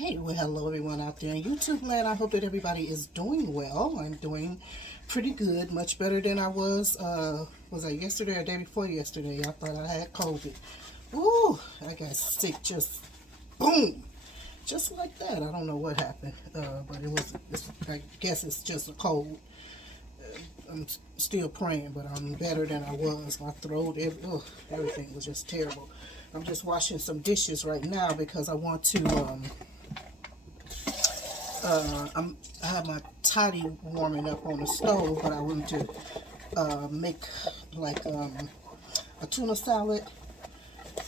Hey, well, hello everyone out there in YouTube land. I hope that everybody is doing well. I'm doing pretty good, much better than I was that yesterday or day before yesterday? I thought I had COVID. Ooh, I got sick just boom, just like that. I don't know what happened, but I guess it's just a cold. I'm still praying, but I'm better than I was. My throat, everything was just terrible. I'm just washing some dishes right now because I want to, I have my toddy warming up on the stove, but I want to make like a tuna salad,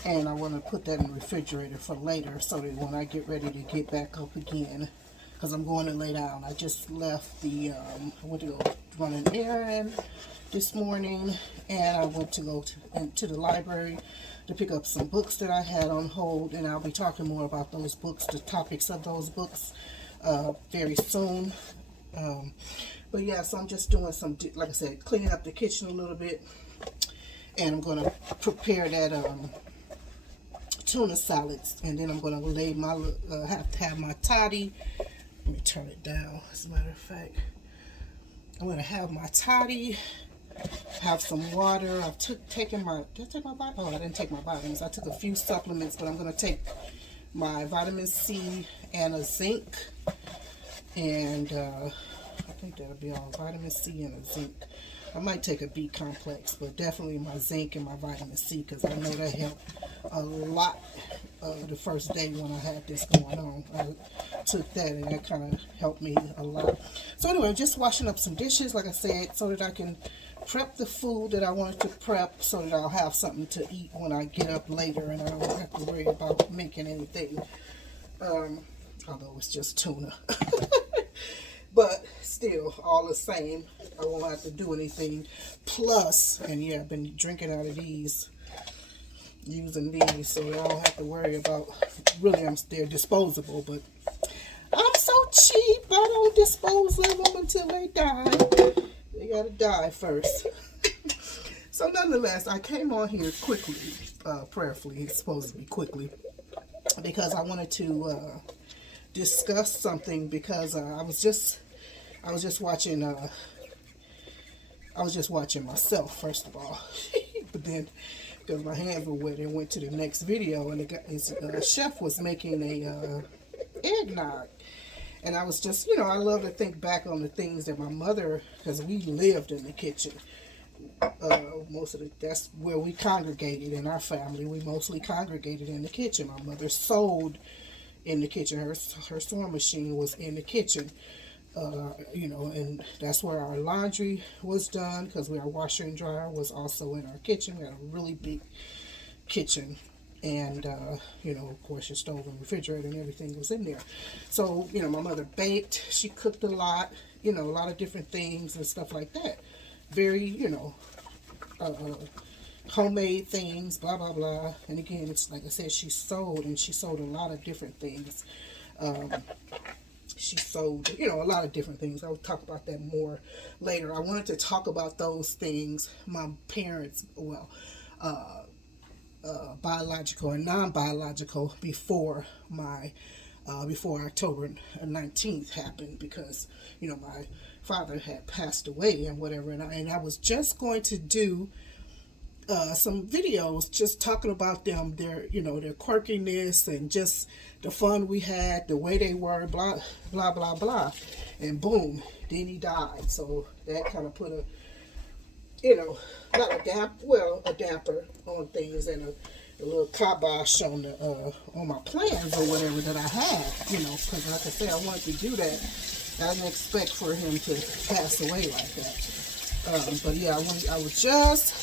and I want to put that in the refrigerator for later so that when I get ready to get back up again, because I'm going to lay down. I just left I went to go run an errand this morning, and I went to go to the library to pick up some books that I had on hold, and I'll be talking more about those books, the topics of those books, very soon. But yeah, so I'm just doing some, like I said, cleaning up the kitchen a little bit, and I'm going to prepare that tuna salads, and then I'm going to lay my, have to have my toddy. Let me turn it down, as a matter of fact. I'm going to have my toddy, have some water. I've taken my, did I take my vitamins? Oh, I didn't take my vitamins. I took a few supplements, but I'm going to take my vitamin C and a zinc. And I think that'll be all, vitamin C and a zinc. I might take a B complex, but definitely my zinc and my vitamin C, because I know that helped a lot the first day when I had this going on. I took that and that kind of helped me a lot. So anyway, I'm just washing up some dishes, like I said, so that I can prep the food that I wanted to prep, so that I'll have something to eat when I get up later and I don't have to worry about making anything, although it's just tuna. But still, all the same, I won't have to do anything. Plus, and yeah, I've been drinking out of these, using these, so I don't have to worry about, really, they're disposable, but I'm so cheap, I don't dispose of them until they die. They gotta die first. So nonetheless, I came on here quickly, prayerfully, it's supposed to be quickly, because I wanted to discuss something, because I was just watching myself, first of all. But then, because my hands were wet, I went to the next video, and the chef was making a eggnog. And I was just, I love to think back on the things that my mother, because we lived in the kitchen. That's where we congregated in our family. We mostly congregated in the kitchen. My mother sewed in the kitchen. Her sewing machine was in the kitchen. And that's where our laundry was done, because our washer and dryer was also in our kitchen. We had a really big kitchen, and of course your stove and refrigerator and everything was in there. So my mother baked, she cooked a lot, a lot of different things and stuff like that. Very homemade things, blah blah blah. And again, it's like I said, she sewed a lot of different things. She sold, a lot of different things. I'll talk about that more later. I wanted to talk about those things my parents, biological and non-biological, before October 19th happened, because, my father had passed away and whatever, and I was just going to do some videos just talking about them, their quirkiness, and just the fun we had, the way they were, blah blah blah blah, and boom, then he died. So that kind of put a a damper on things, and a little kibosh on my plans or whatever that I had, because like I said, I wanted to do that. I didn't expect for him to pass away like that. But yeah, I was just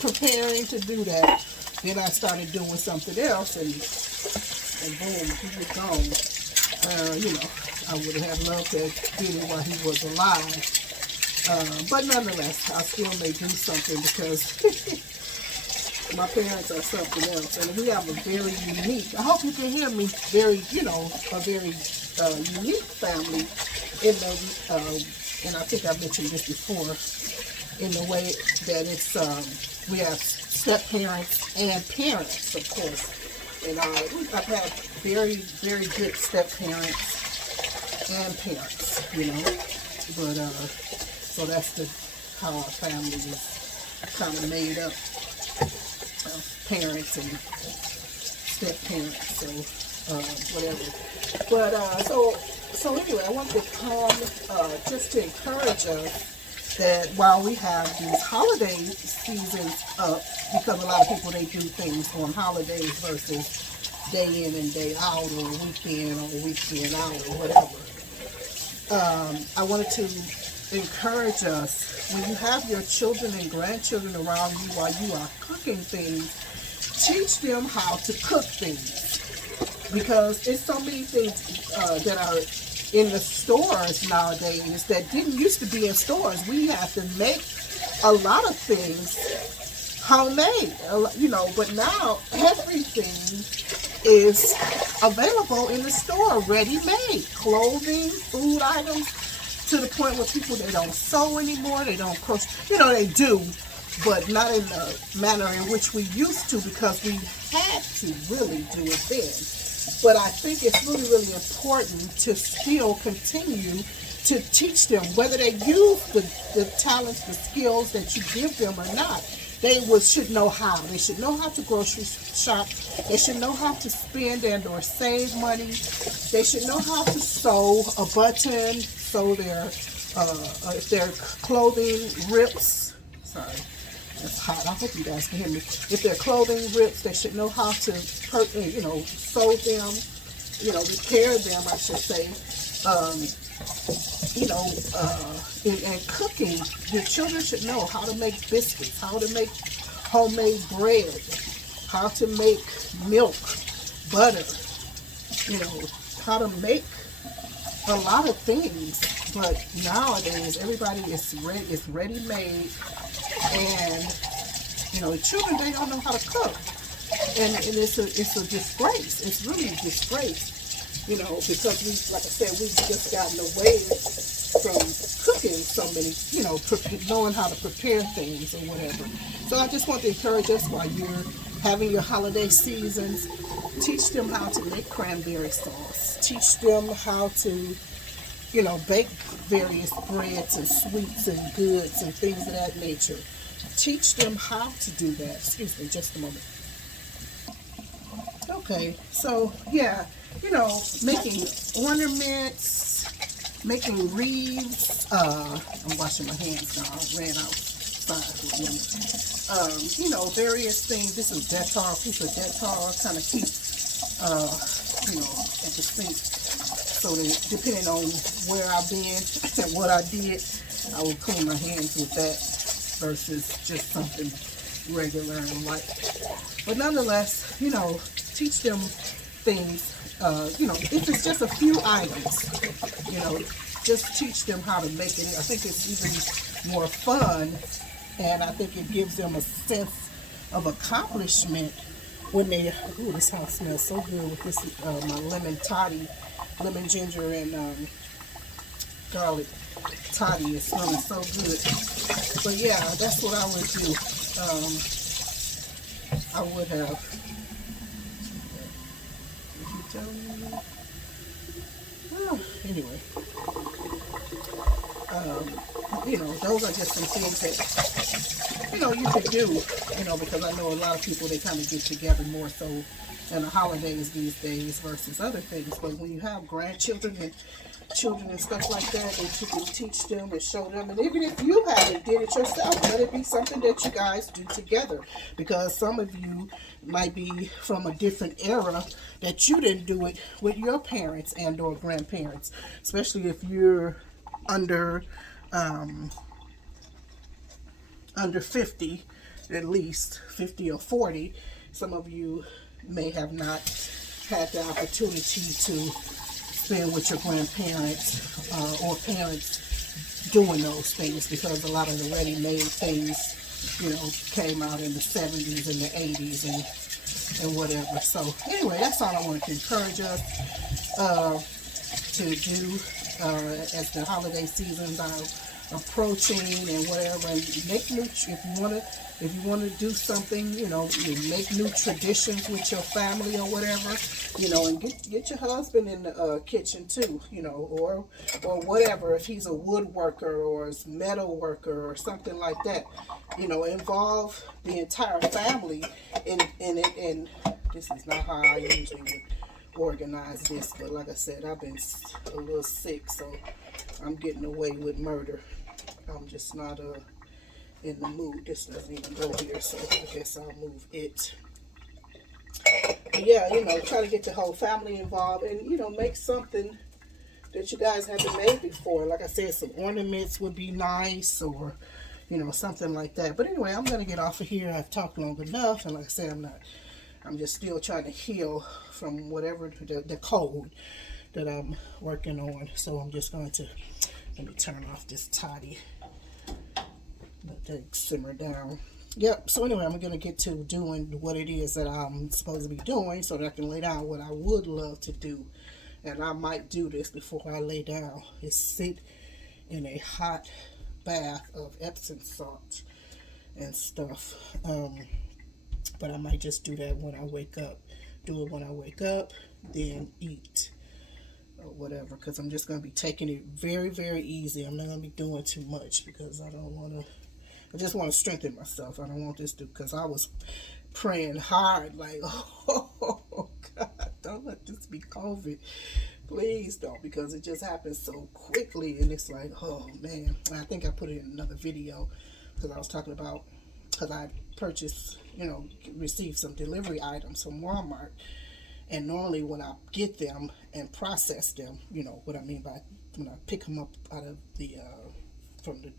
preparing to do that. Then I started doing something else, and boom, he was gone. I would have loved to have did it while he was alive. But nonetheless, I still may do something, because my parents are something else, and we have a very unique, I hope you can hear me, very, a very unique family in the, and I think I mentioned this before, in the way that it's, we have step parents and parents, of course. And I've had very, very good step parents and parents, you know. But so that's how our family is kind of made up of parents and step parents, so whatever. But so anyway, I wanted to come just to encourage us that while we have these holiday seasons up, because a lot of people, they do things on holidays versus day in and day out, or weekend out, or whatever. I wanted to encourage us, when you have your children and grandchildren around you while you are cooking things, teach them how to cook things, because there's so many things that are in the stores nowadays that didn't used to be in stores. We have to make a lot of things homemade, you know, but now everything is available in the store, ready-made, clothing, food items, to the point where people, they don't sew anymore, they don't crochet, you know, they do, but not in the manner in which we used to, because we had to really do it then. But I think it's really, really important to still continue to teach them, whether they use the talents, the skills that you give them or not. They should know how. They should know how to grocery shop. They should know how to spend and or save money. They should know how to sew a button, sew their, if their clothing rips. Sorry, it's hot. I hope you guys can hear me. If their clothing rips, they should know how to, you know, sew them, you know, repair them, I should say. You know, in cooking, your children should know how to make biscuits, how to make homemade bread, how to make milk, butter, you know, how to make a lot of things. But nowadays, everybody is ready-made, and, you know, the children, they don't know how to cook. And it's a disgrace. It's really a disgrace. You know, because we, like I said, we've just gotten away from cooking so many, you know, knowing how to prepare things or whatever. So I just want to encourage us, while you're having your holiday seasons, teach them how to make cranberry sauce. Teach them how to, you know, bake various breads and sweets and goods and things of that nature. Teach them how to do that. Excuse me, just a moment. Okay, so yeah, you know, making ornaments, making wreaths. I'm washing my hands now. I ran outside for a minute. You know, various things. This is Dettol, piece of Dettol, kind of keep, you know, at the sink. So that depending on where I've been and what I did, I will clean my hands with that versus just something regular and light. But nonetheless, you know, teach them things. You know, if it's just a few items, you know, just teach them how to make it. I think it's even more fun, and I think it gives them a sense of accomplishment when they, ooh, this house smells so good with this, my lemon toddy, lemon ginger and garlic toddy is smelling so good. But yeah, that's what I would do. I would have, anyway, you know, those are just some things that, you know, you could do, you know, because I know a lot of people, they kind of get together more so in the holidays these days versus other things. But when you have grandchildren and children and stuff like that, that you can teach them and show them. And even if you haven't did it yourself, let it be something that you guys do together, because some of you might be from a different era that you didn't do it with your parents and or grandparents, especially if you're under 50, at least 50 or 40. Some of you may have not had the opportunity to spend with your grandparents or parents doing those things, because a lot of the ready-made things, you know, came out in the 70s and the 80s and whatever. So anyway, that's all I wanted to encourage us to do as the holiday seasons are of protein and whatever, and make new, if you want to do something, you know, you make new traditions with your family or whatever, you know, and get your husband in the kitchen too, you know, or whatever, if he's a woodworker or a metal worker or something like that, you know, involve the entire family in it. And this is not how I usually would organize this, but like I said, I've been a little sick, so I'm getting away with murder. I'm just not in the mood. This doesn't even go here, so I guess I'll move it. But yeah, you know, try to get the whole family involved, and you know, make something that you guys haven't made before. Like I said, some ornaments would be nice, or you know, something like that. But anyway, I'm gonna get off of here. I've talked long enough, and like I said, I'm just still trying to heal from whatever the cold that I'm working on. So I'm just going to, let me turn off this toddy. Let that simmer down. Yep, so anyway, I'm going to get to doing what it is that I'm supposed to be doing so that I can lay down what I would love to do. And I might do this before I lay down, is sit in a hot bath of Epsom salt and stuff. But I might just do that when I wake up. Do it when I wake up, then eat or whatever. Because I'm just going to be taking it very, very easy. I'm not going to be doing too much because I don't want to. I just want to strengthen myself. I don't want this to, because I was praying hard, like, oh God, don't let this be COVID. Please don't, because it just happens so quickly, and it's like, oh man. I think I put it in another video because I was talking about, because I purchased, you know, received some delivery items from Walmart, and normally when I get them and process them, you know what I mean by when I pick them up out of the from the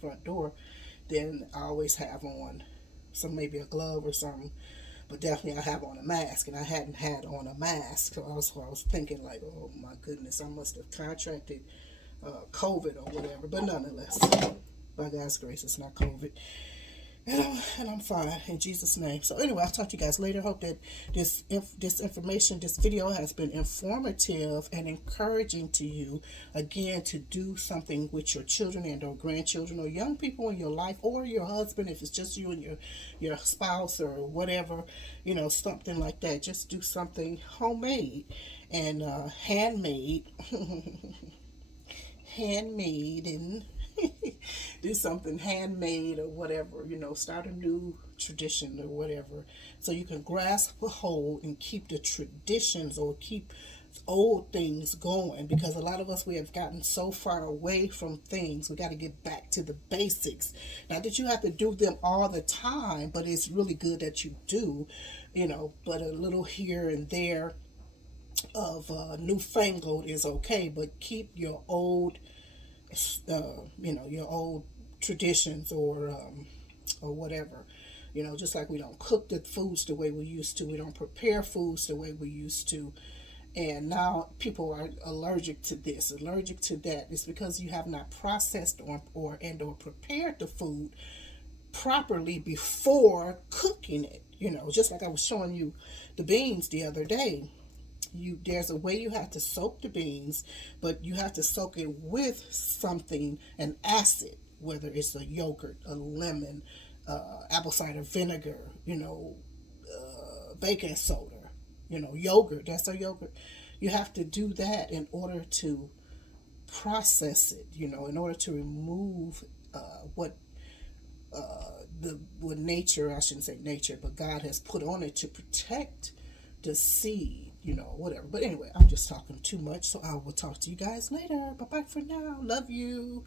front door, then I always have on some, maybe a glove or something, but definitely I have on a mask, and I hadn't had on a mask, so I was thinking like, oh my goodness, I must have contracted COVID or whatever, but nonetheless, by God's grace, it's not COVID. And I'm fine in Jesus' name. So anyway, I'll talk to you guys later. Hope that this information, this video has been informative and encouraging to you, again, to do something with your children and or grandchildren or young people in your life, or your husband, if it's just you and your spouse or whatever, you know, something like that. Just do something homemade and handmade and do something handmade or whatever, you know, start a new tradition or whatever, so you can grasp a hold and keep the traditions or keep old things going, because a lot of us, we have gotten so far away from things. We got to get back to the basics. Not that you have to do them all the time, but it's really good that you do, you know, but a little here and there of newfangled is okay, but keep your old you know, your old traditions or whatever. You know, just like we don't cook the foods the way we used to, we don't prepare foods the way we used to, and now people are allergic to this, allergic to that. It's because you have not processed or prepared the food properly before cooking it. You know, just like I was showing you the beans the other day. There's a way you have to soak the beans, but you have to soak it with something, an acid, whether it's a yogurt, a lemon, apple cider vinegar, you know, baking soda, you know, yogurt. That's a yogurt. You have to do that in order to process it, you know, in order to remove what what nature, I shouldn't say nature, but God has put on it to protect the seed, you know, whatever. But anyway, I'm just talking too much, so I will talk to you guys later. Bye bye for now. Love you.